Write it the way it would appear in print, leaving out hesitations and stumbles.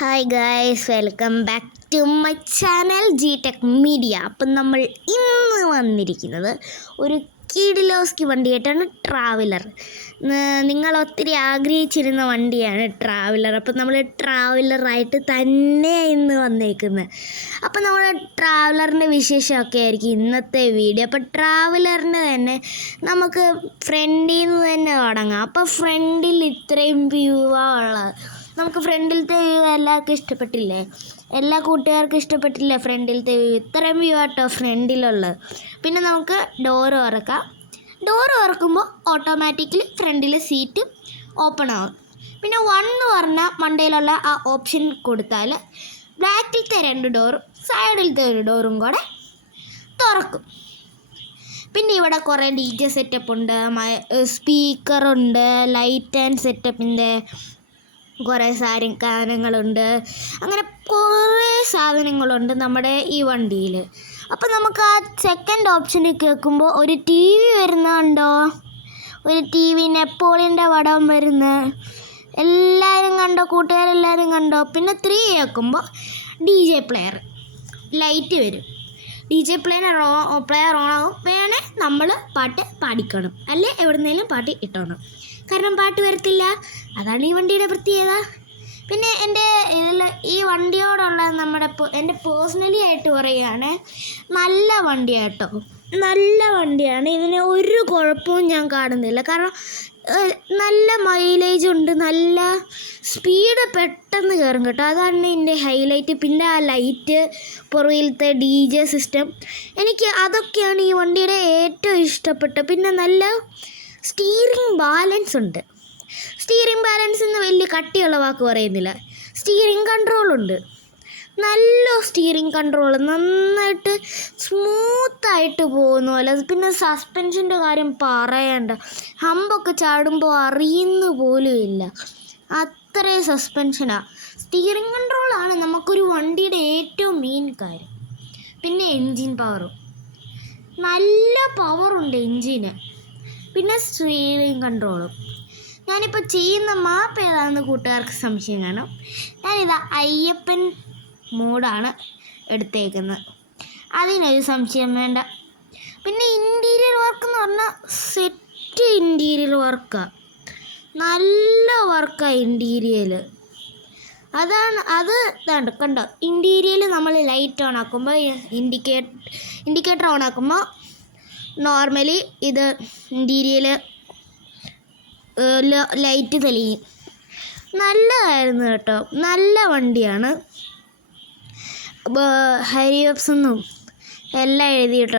Hi guys, welcome back to my channel G tech media. അപ്പം നമ്മൾ ഇന്ന് വന്നിരിക്കുന്നത് ഒരു കിടിലോസ്കി വണ്ടിയായിട്ടാണ്, ട്രാവലർ. നിങ്ങൾ ഒത്തിരി ആഗ്രഹിച്ചിരുന്ന വണ്ടിയാണ് ട്രാവലർ. അപ്പം നമ്മൾ ട്രാവലറായിട്ട് തന്നെ ഇന്ന് വന്നേക്കുന്നത്. അപ്പം നമ്മൾ ട്രാവലറിൻ്റെ വിശേഷമൊക്കെ ആയിരിക്കും ഇന്നത്തെ വീഡിയോ. അപ്പം ട്രാവലറിന് തന്നെ നമുക്ക് ഫ്രണ്ടിൽ നിന്ന് തന്നെ തുടങ്ങാം. അപ്പോൾ ഫ്രണ്ടിൽ ഇത്രയും വ്യൂവാണ് ഉള്ളത്. നമുക്ക് ഫ്രണ്ടിലത്തെ വ്യൂ എല്ലാവർക്കും ഇഷ്ടപ്പെട്ടില്ലേ? എല്ലാ കൂട്ടുകാർക്കും ഇഷ്ടപ്പെട്ടില്ലേ ഫ്രണ്ടിലത്തെ വ്യൂ? ഇത്രയും വ്യൂ ആട്ടോ ഫ്രണ്ടിലുള്ളത്. പിന്നെ നമുക്ക് ഡോറ് തുറക്കാം. ഡോറ് തുറക്കുമ്പോൾ ഓട്ടോമാറ്റിക്കലി ഫ്രണ്ടിലെ സീറ്റ് ഓപ്പൺ ആവും. പിന്നെ 1 എന്ന് പറഞ്ഞാൽ മണ്ടയിലുള്ള ആ ഓപ്ഷൻ കൊടുത്താൽ ബാക്കിലത്തെ 2 ഡോറും സൈഡിലത്തെ ഒരു ഡോറും കൂടെ തുറക്കും. പിന്നെ ഇവിടെ കുറേ DJ സെറ്റപ്പ് ഉണ്ട്, സ്പീക്കറുണ്ട്, ലൈറ്റ് ആൻഡ് സെറ്റപ്പിൻ്റെ കുറേ സാധനങ്ങളുണ്ട്. അങ്ങനെ കുറേ സാധനങ്ങളുണ്ട് നമ്മുടെ ഈ വണ്ടിയിൽ. അപ്പോൾ നമുക്ക് ആ സെക്കൻഡ് ഓപ്ഷനിൽ കേൾക്കുമ്പോൾ ഒരു TV വരുന്നുണ്ടോ? ഒരു TV, നെപ്പോളിയൻ്റെ പടം വരുന്ന എല്ലാവരും കണ്ടോ? കൂട്ടുകാരെല്ലാവരും കണ്ടോ? പിന്നെ 3 കേൾക്കുമ്പോൾ DJ പ്ലെയർ ലൈറ്റ് വരും. DJ പ്ലെയർ ഓണാകും. വേണേൽ നമ്മൾ പാട്ട് പാടിക്കണം, അല്ലേ എവിടുന്നേലും പാട്ട് ഇട്ടോണം. കാരണം പാട്ട് വരത്തില്ല. അതാണ് ഈ വണ്ടിയുടെ പ്രത്യേകത. പിന്നെ ഈ വണ്ടിയോടുള്ള എൻ്റെ പേഴ്സണലി ആയിട്ട് പറയുകയാണ്, നല്ല വണ്ടിയാട്ടോ, നല്ല വണ്ടിയാണ്. ഇതിന് ഒരു കുഴപ്പവും ഞാൻ കാണുന്നില്ല. കാരണം നല്ല മൈലേജ് ഉണ്ട്, നല്ല സ്പീഡ് പെട്ടെന്ന് കയറും കേട്ടോ. അതാണ് ഇതിൻ്റെ ഹൈലൈറ്റ്. പിന്നെ ആ ലൈറ്റ്, പുറകിലത്തെ DJ സിസ്റ്റം, എനിക്ക് അതൊക്കെയാണ് ഈ വണ്ടിയുടെ ഏറ്റവും ഇഷ്ടപ്പെട്ടത്. പിന്നെ നല്ല സ്റ്റീറിംഗ് ബാലൻസ് ഉണ്ട്. സ്റ്റീറിംഗ് ബാലൻസ് എന്ന് വലിയ കട്ടിയുള്ള വാക്ക് പറയുന്നില്ല. സ്റ്റീറിംഗ് കൺട്രോളുണ്ട്, നല്ല സ്റ്റീറിംഗ് കൺട്രോൾ, നന്നായിട്ട് സ്മൂത്തായിട്ട് പോകുന്ന പോലെ. പിന്നെ സസ്പെൻഷൻ്റെ കാര്യം പറയണ്ട, ഹമ്പൊക്കെ ചാടുമ്പോൾ അറിയുന്ന പോലും ഇല്ല, അത്രയും സസ്പെൻഷനാണ്. സ്റ്റീറിംഗ് കൺട്രോളാണ് നമുക്കൊരു വണ്ടിയുടെ ഏറ്റവും മെയിൻ കാര്യം. പിന്നെ എൻജിൻ പവറും, നല്ല പവറുണ്ട് എൻജിന്. പിന്നെ സ്റ്റീറിംഗ് കൺട്രോളും. ഞാനിപ്പോൾ ചെയ്യുന്ന മാപ്പ് ഏതാണെന്ന് കൂട്ടുകാർക്ക് സംശയം കാണും. ഞാനിതാ അയ്യപ്പൻ മോഡാണ് എടുത്തേക്കുന്നത്, അതിനൊരു സംശയം വേണ്ട. പിന്നെ ഇൻറ്റീരിയർ വർക്ക് എന്ന് പറഞ്ഞാൽ സെറ്റ് ഇൻറ്റീരിയർ വർക്കാണ്, നല്ല വർക്കാണ് ഇൻറ്റീരിയൽ. ഇതാണ്ട് കണ്ടോ? ഇൻറ്റീരിയൽ നമ്മൾ ലൈറ്റ് ഓൺ ആക്കുമ്പോൾ, ഇൻഡിക്കേറ്റർ ഓൺ ആക്കുമ്പോൾ നോർമലി ഇത് ഇൻറ്റീരിയൽ ലൈറ്റ് തെളിയും. നല്ലതായിരുന്നു കേട്ടോ, നല്ല വണ്ടിയാണ്. ഹരിയോപ്സ് എന്നും എല്ലാം എഴുതിയിട്ടുണ്ട്.